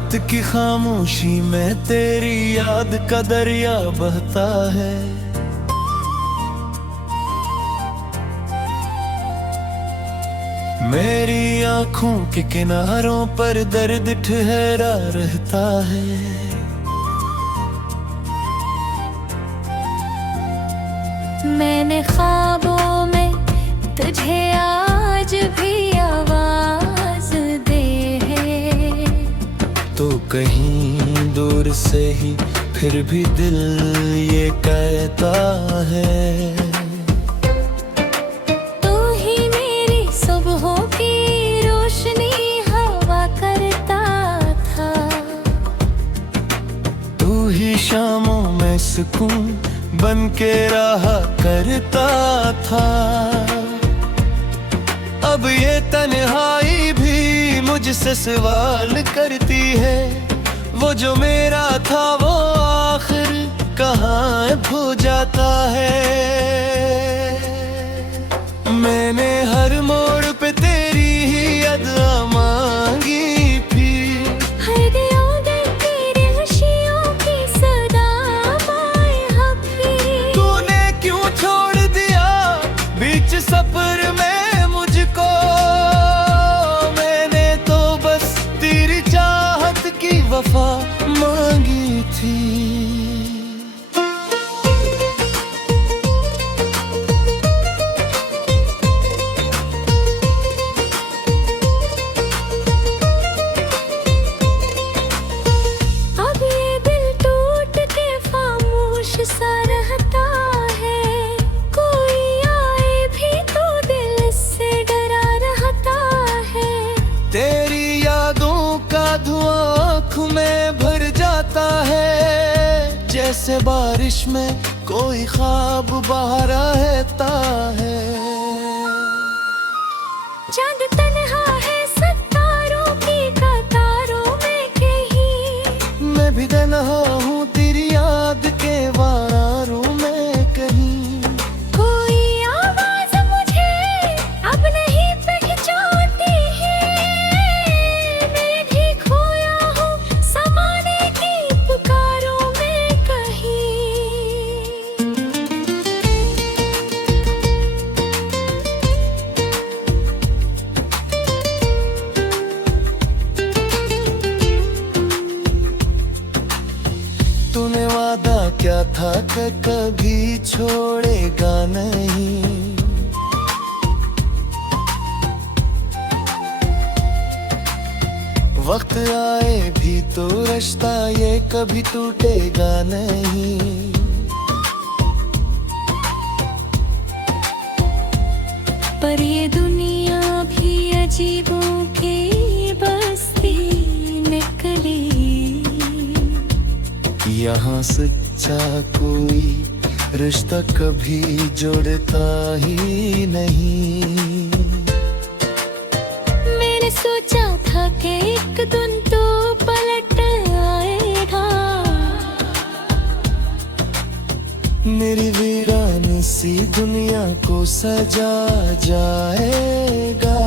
रात की खामोशी में तेरी याद का दरिया बहता है। मेरी आँखों के किनारों पर दर्द ठहरा रहता है। मैंने ख्वाबों में तुझे आज भी आवाज दे है। तो कहीं दूर से ही फिर भी दिल ये कहता है, तू ही मेरी सुबहों की रोशनी हवा करता था। तू ही शामों में सुकून बन के रहा करता था। अब ये तन्हाई भी मुझसे सवाल करती है, वो जो मेरा था वो आखिर कहाँ खो जाता है। मैंने हर मोड़ पे तेरी ही अदा मांगी फिर, हर दिया दे तेरी खुशियों की सदा पाए हम फिर। तूने क्यों छोड़ दिया बीच सफर में मुझको। मैंने तो बस तेरी चाहत की वफा मांगी थी। अब ये दिल टूट के खामोश सा रहता है। कोई आए भी तो दिल से डरा रहता है। तेरी यादों का धुआं आँखों में भर जाता है, जैसे बारिश में कोई ख्वाब बहा रहता है। चांद तन्हा है सितारों की कतारों में कहीं। मैं भी तन्हा हूँ तेरी याद के वारों में कहीं। कोई आवाज मुझे अब नहीं पहचानती है। मैं भी खोया हूँ समाने की पुकारों में कहीं। तूने वादा क्या था कि कभी छोड़ेगा नहीं। वक्त आए भी तो रिश्ता ये कभी टूटेगा नहीं। पर ये दुनिया भी अजीबों की बस्ती निकली। यहाँ सच्चा कोई रिश्ता कभी जुड़ता ही नहीं। मैंने सोचा था कि एक दिन तो पलट आएगा। मेरी वीरान सी दुनिया को सजा जाएगा।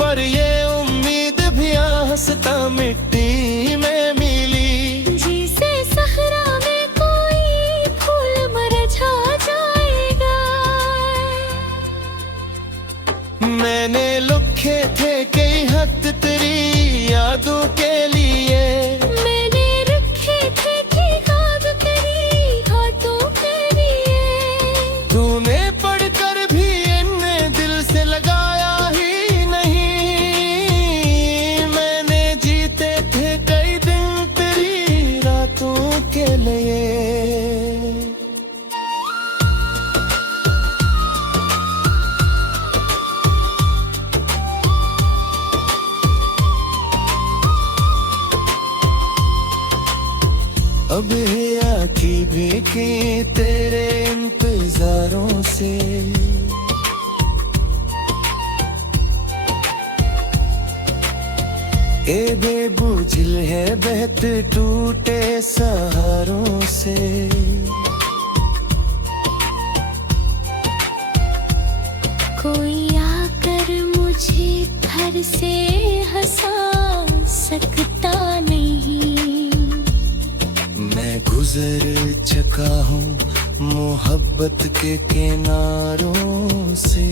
पर ये उम्मीद भी हंसता मिट्टी में मिली। जिसे सहरा में कोई फूल मुरझा जाएगा। मैंने लिखे थे कई हद तेरी यादों के लिए। मैंने रखे थे कि खाब तेरी हाथों के लिए। तूने पढ़कर भी इन्हें दिल से लगाया ही नहीं। मैंने जीते थे कई दिन तेरी रातों के लिए। अब है की भीगी तेरे इंतजारों से। ए बेबुझिल है बहत टूटे सहारों से। कोई आकर मुझे घर से हंसा सकता नहीं। मैं गुजर चुका हूँ मोहब्बत के किनारों से,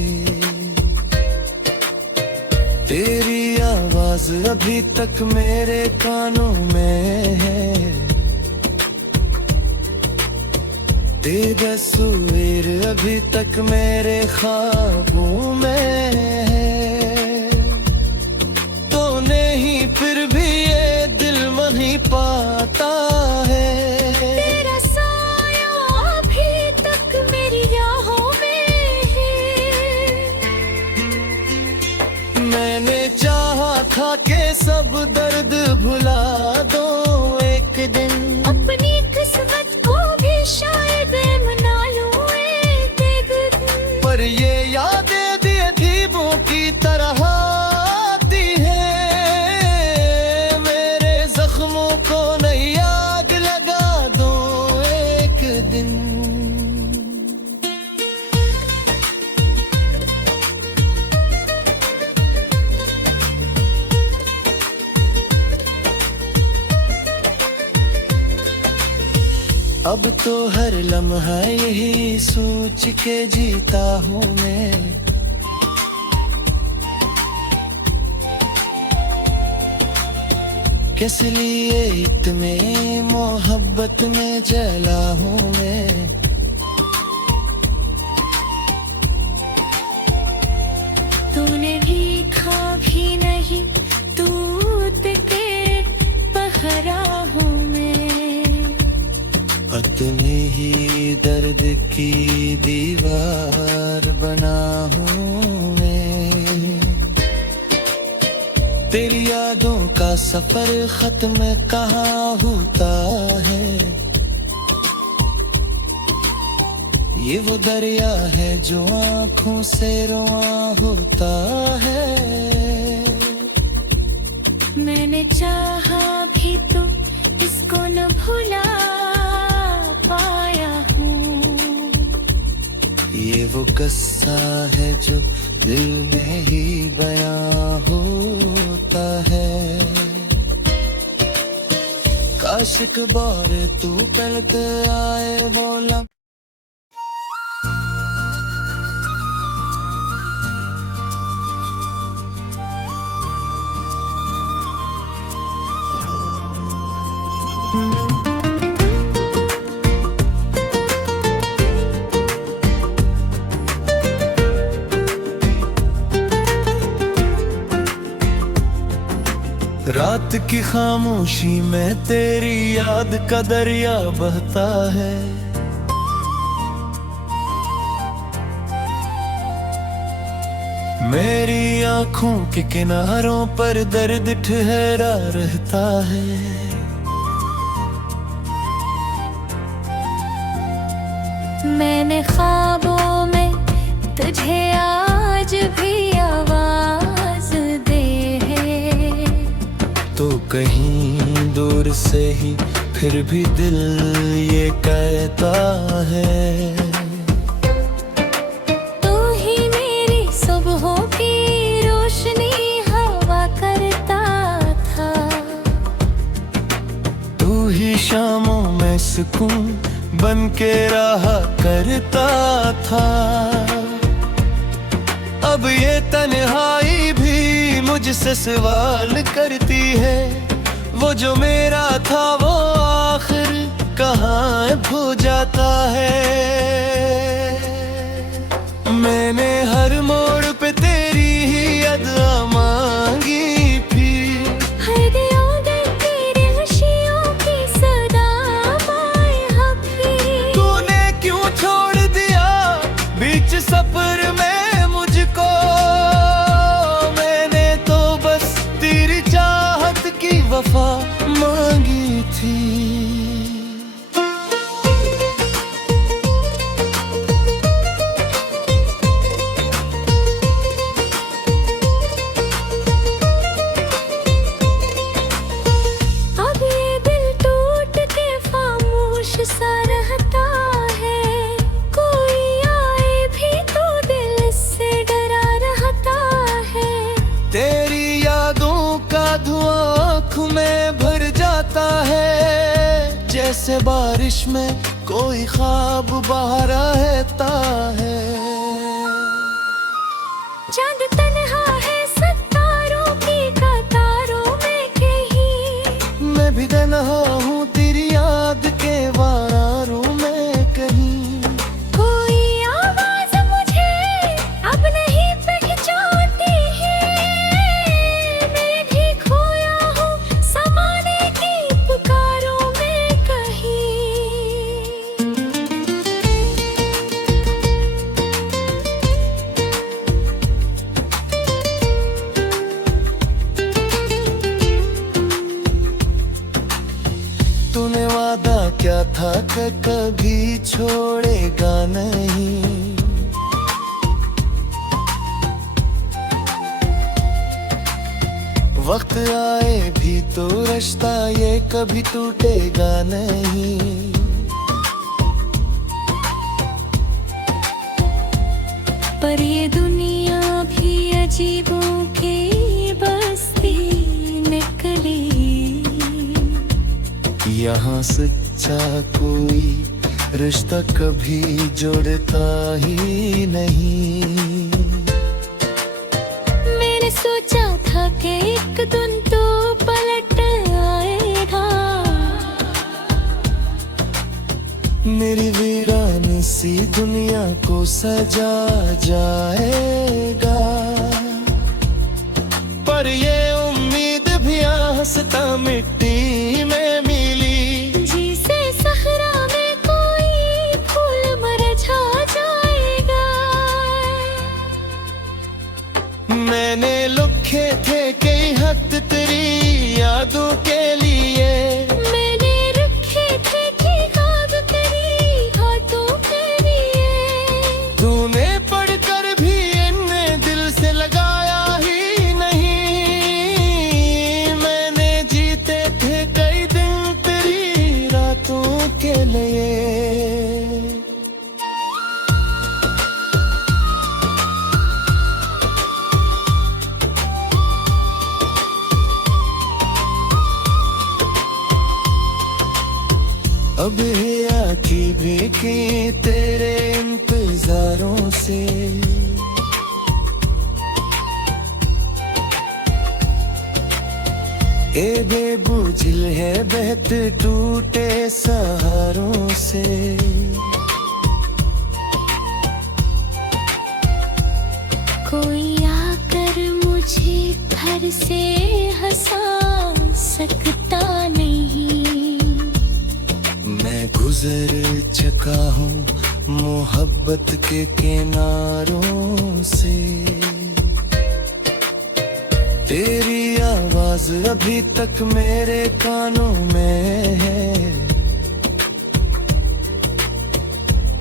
तेरी आवाज अभी तक मेरे कानों में है, तेरी तस्वीर अभी तक मेरे ख्वाबों में है। तो नहीं फिर भी ये दिल नहीं पाता है, तेरा साया अभी तक मेरी राहों में है। मैंने चाहा था कि सब दर्द भुला दो एक दिन, अपनी किस्मत को भी शायद मना लूं एक दिन। पर ये यादें दीपों की तरह आती है, मेरे जख्मों को नई आग लगा दो एक दिन। अब तो हर लम्हा यही सोच के जीता हूँ मैं, किस लिए इतने मोहब्बत में जला हूँ मैं। तूने देखा भी नहीं दूध के पहरा हूँ मैं, अपने ही दर्द की दीवार बना हूँ मैं। तेरी यादों का सफर खत्म कहाँ होता है, ये वो दरिया है जो आँखों से रुआ होता है। मैंने चाहा भी तो इसको न भुला पाया हूँ, ये वो किस्सा है जो दिल में ही बयां होता है। काश एक बार तू पलट आए बोला, रात की खामोशी में तेरी याद का दरिया बहता है, मेरी आंखों के किनारों पर दर्द ठहरा रहता है। मैंने ख्वाबों में तुझे आज भी आवाज दे है, तो कहीं दूर से ही फिर भी दिल ये कहता है, तू ही मेरी सुबहों की रोशनी हवा करता था, तू ही शामों में सुकून बन के रहा करता था। अब ये तन्हाई भी मुझसे सवाल करती है, वो जो मेरा था वो आखिर कहाँ खो जाता है। मैंने हर मोड़ पे तेरी ही अदा मांगी फिर, हर दिया दे तेरी खुशियों की सदा माए हफीज। तूने क्यों छोड़ दिया बीच सफर में मुझको, मैंने तो बस तेरी चाहत की वफा मांगी थी। जैसे बारिश में कोई ख्वाब बाहर रहता है। चांद तन्हा है सितारों की कतारों में कहीं, मैं भी तन्हा हूँ तेरी याद के वारों में कहीं। कोई आवाज मुझे अब नहीं पहचानती है, मैं भी खोया हूँ समाने की पुकारों में कहीं। तूने वादा क्या था कि कभी छोड़ेगा नहीं, वक्त आए भी तो रिश्ता ये कभी टूटेगा नहीं। पर ये दुनिया भी अजीबों की बस्ती निकली, यहाँ सच्चा कोई रिश्ता कभी जुड़ता ही नहीं। मैंने सोचा था कि एक दिन तो पलट आएगा, मेरी वीरानी सी दुनिया को सजा जाएगा। पर ये उम्मीद भी आस्था मिट्टी में मिली, जिसे सहरा में कोई फूल मुरझा जाएगा। मैंने लिखे थे कई हद तेरी यादों के लिए, मैंने रखे थे कि खाब तेरी हाथों के लिए, तूने पढ़कर भी इन्हें दिल से लगाया ही नहीं। मैंने जीते थे कई दिन तेरी रातों के लिए। अब है की भी की तेरे इंतजारों से, ए बेबुझिल है बहत टूटे सहारों से। कोई आकर मुझे घर से हंसा सकता नहीं, मैं गुजर चुका हूँ मोहब्बत के किनारों से। तेरी आवाज अभी तक मेरे कानों में है,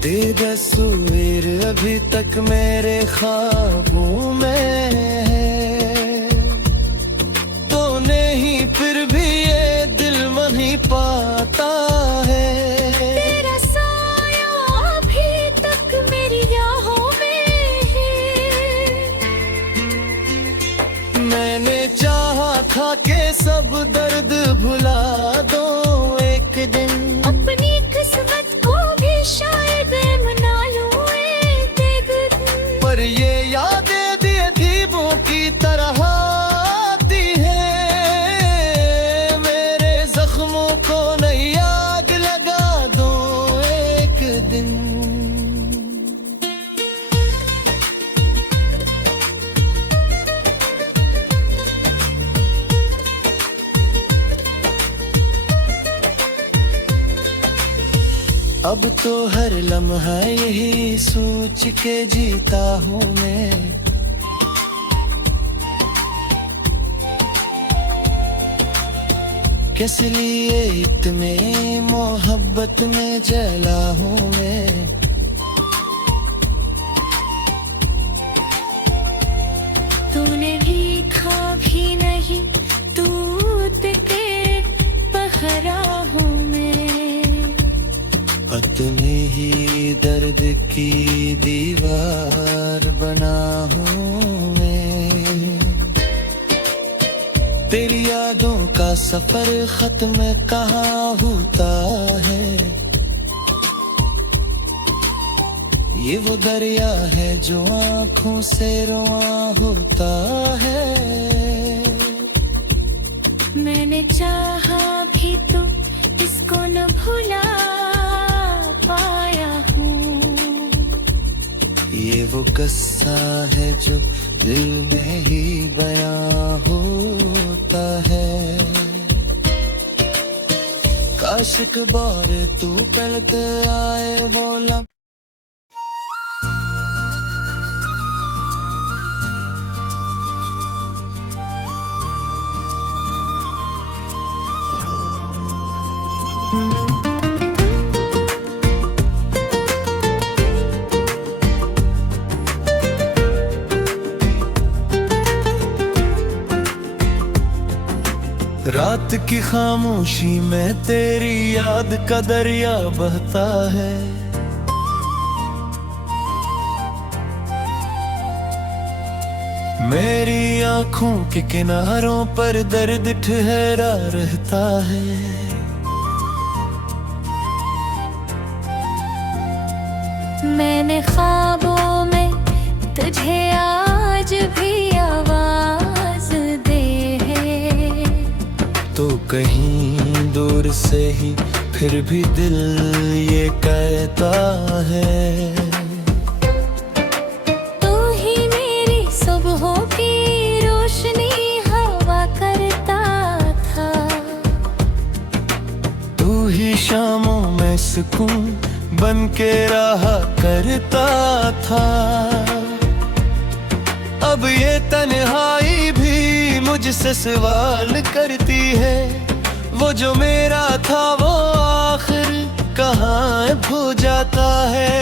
तेरी तस्वीर अभी तक मेरे ख्वाबों में है। तो नहीं फिर भी ये दिल नहीं पाता है, तेरा साया अभी तक मेरी राहों में है। मैंने चाहा था कि सब दर्द भुला दो एक दिन, अपनी किस्मत को भी शायद मना लूं एक दिन। पर ये यादें दीपों की तरह आती है, मेरे जख्मों को नई आग लगा दो एक दिन। अब तो हर लम्हा यही सोच के जीता हूँ मैं, किस लिए इतने मोहब्बत में जला हूँ मैं। तूने देखा भी नहीं दूध के पहरा हूँ मैं, अपने ही दर्द की दीवार बना हूँ मैं। तेरी यादों का सफर खत्म कहाँ होता है। ये वो दरिया है जो आंखों से रुआं होता है। मैंने चाहा भी तो इसको न भुला पाया हूँ। ये वो किस्सा है जो दिल में ही बयां होता है। काश एक बार तू पलट आए वो लम्हा। रात की खामोशी में तेरी याद का दरिया बहता है। मेरी आंखों के किनारों पर दर्द ठहरा रहता है। मैंने ख्वाबों में तुझे आज भी आवाज दे है। तो कहीं दूर से ही फिर भी दिल ये कहता है। तू ही मेरी सुबहों की रोशनी हवा करता था। तू ही शामों में सुकून बन के रहा करता था। अब ये तन्हाई भी मुझसे सवाल करती है। वो जो मेरा था वो आखिर कहाँ खो जाता है।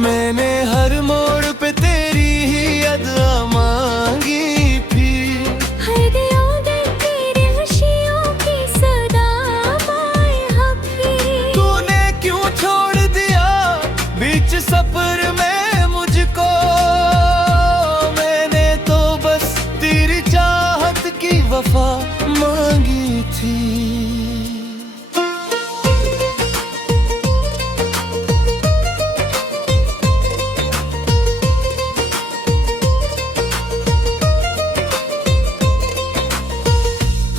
मैंने हर मोड़ पे तेरी ही अदा मांगी फिर। हर यादें तेरी खुशियों की सदा माए हफीज। तूने क्यों छोड़ दिया बीच सफर में मुझको। मैंने तो बस तेरी चाहत की वफा मांगी थी।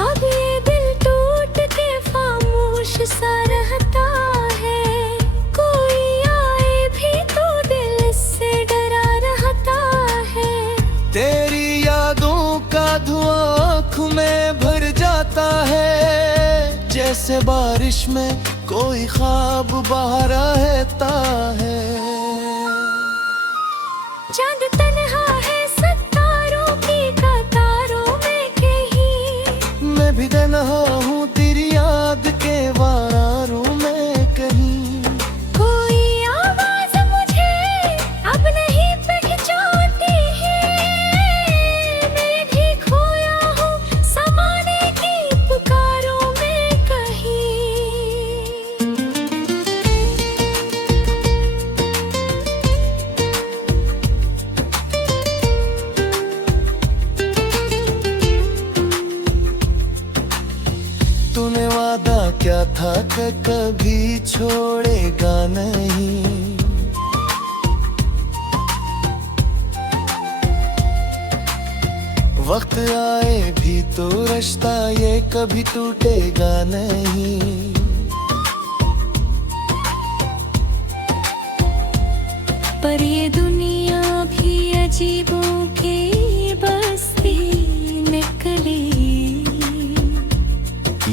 अब ये दिल टूट के खामोश सा रहता है। कोई आए भी तो दिल से डरा रहता है। तेरी यादों का धुआं आँखों में भर जाता है। जैसे बारिश में कोई ख्वाब बाहर रहता है। चांद तन्हा है सितारों की कतारों में कहीं। मैं भी तन्हा हूँ तेरी याद के वारों में कहीं। कोई आवाज मुझे अब नहीं पहचानती है। मैं भी खोया हूँ समाने की पुकारों में कहीं। तूने वादा क्या था कि कभी छोड़ेगा नहीं। वक्त आए भी तो रिश्ता ये कभी टूटेगा नहीं। पर ये दुनिया भी अजीबों की बस्ती निकली।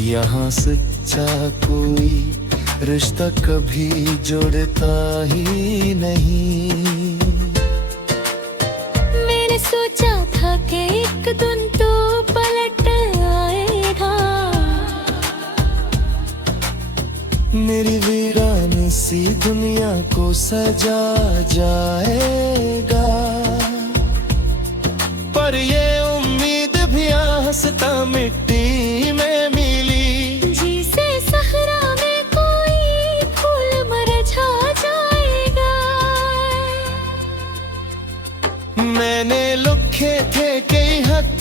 यहाँ सच्चा कोई रिश्ता कभी जुड़ता ही नहीं। मैंने सोचा था कि एक दिन तो पलट आएगा। मेरी वीरान सी दुनिया को सजा जाएगा। पर ये उम्मीद भी हंसता मिट्टी में मिली। जिसे सहरा में कोई फूल मुरझा जाएगा। मैंने लिखे थे कई हक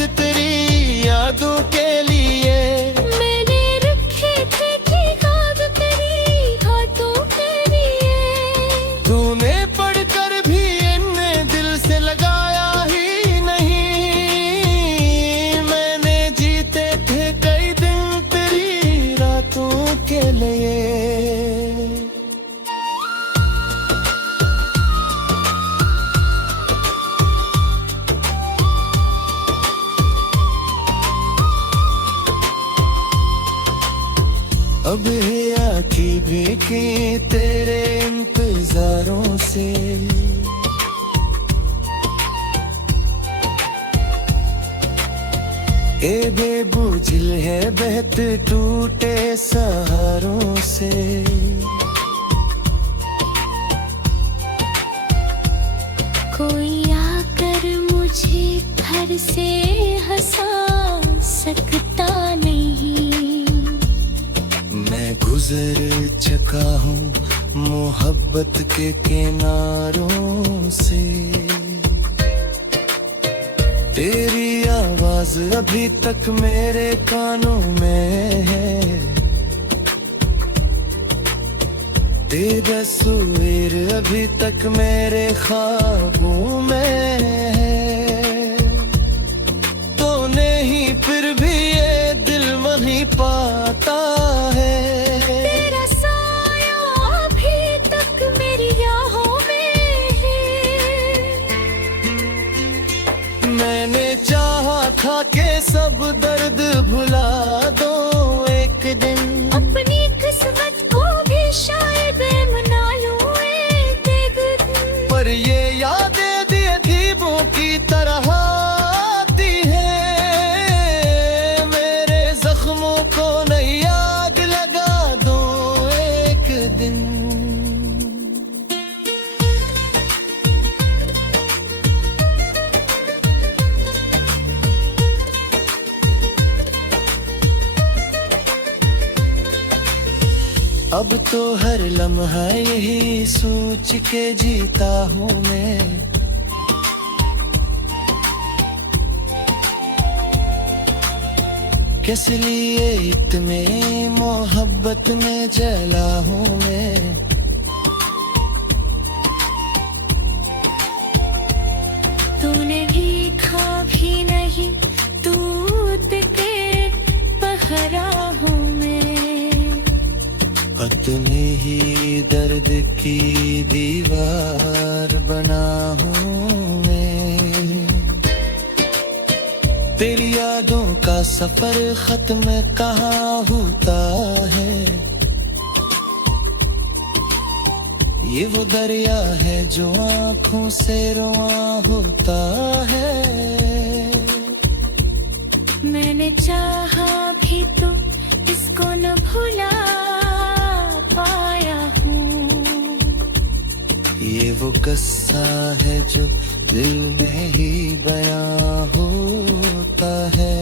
तेरे इंतजारों से। ए बेबुझिल है बहत टूटे सहारों से। कोई आकर मुझे घर से हंसा सकता नहीं। मैं गुजर चुका हूँ मोहब्बत के किनारों से। तेरी आवाज अभी तक मेरे कानों में है, तेरी तस्वीर अभी तक मेरे ख्वाबों में है। तो नहीं फिर भी ये दिल वहीं पाता है। तेरा साया अभी तक मेरी राहों में है। मैंने चाहा था कि सब दर्द भुला दो एक दिन, अपनी किस्मत को भी शायद मना लूं एक दिन। पर ये यादें दीपों की तरह आती है। मेरे जख्मों को नई आग लगा दो एक दिन। अब तो हर लम्हा यही सोच के जीता हूँ मैं, किस लिए इतने मोहब्बत में जला हूँ मैं। तूने देखा भी नहीं दूध के पहरा हूँ मैं। अपने ही दर्द की दीवार बना हूँ मैं। तेरी यादों का सफर खत्म कहाँ होता है। ये वो दरिया है जो आँखों से रुआं होता है। मैंने चाहा भी तो इसको न भुला पाया हूँ। ये वो किस्सा है जो दिल में ही बयां होता है।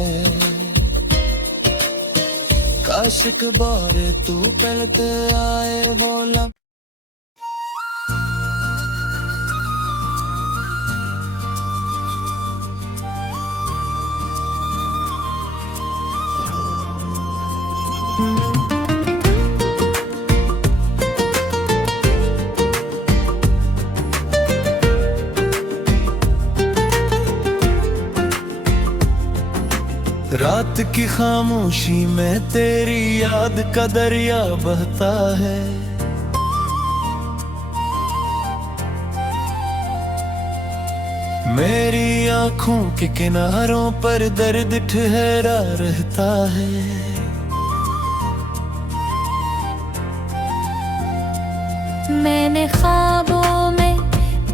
काश एक बार तू पलट आए वो लम्हा। रात की खामोशी में तेरी याद का दरिया बहता है। मेरी आंखों के किनारों पर दर्द ठहरा रहता है। मैंने ख्वाबों में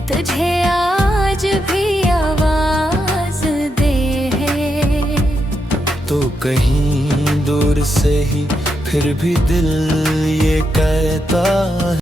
तुझे आज भी आवाज दे है। तो कहीं दूर से ही फिर भी दिल ये कहता है।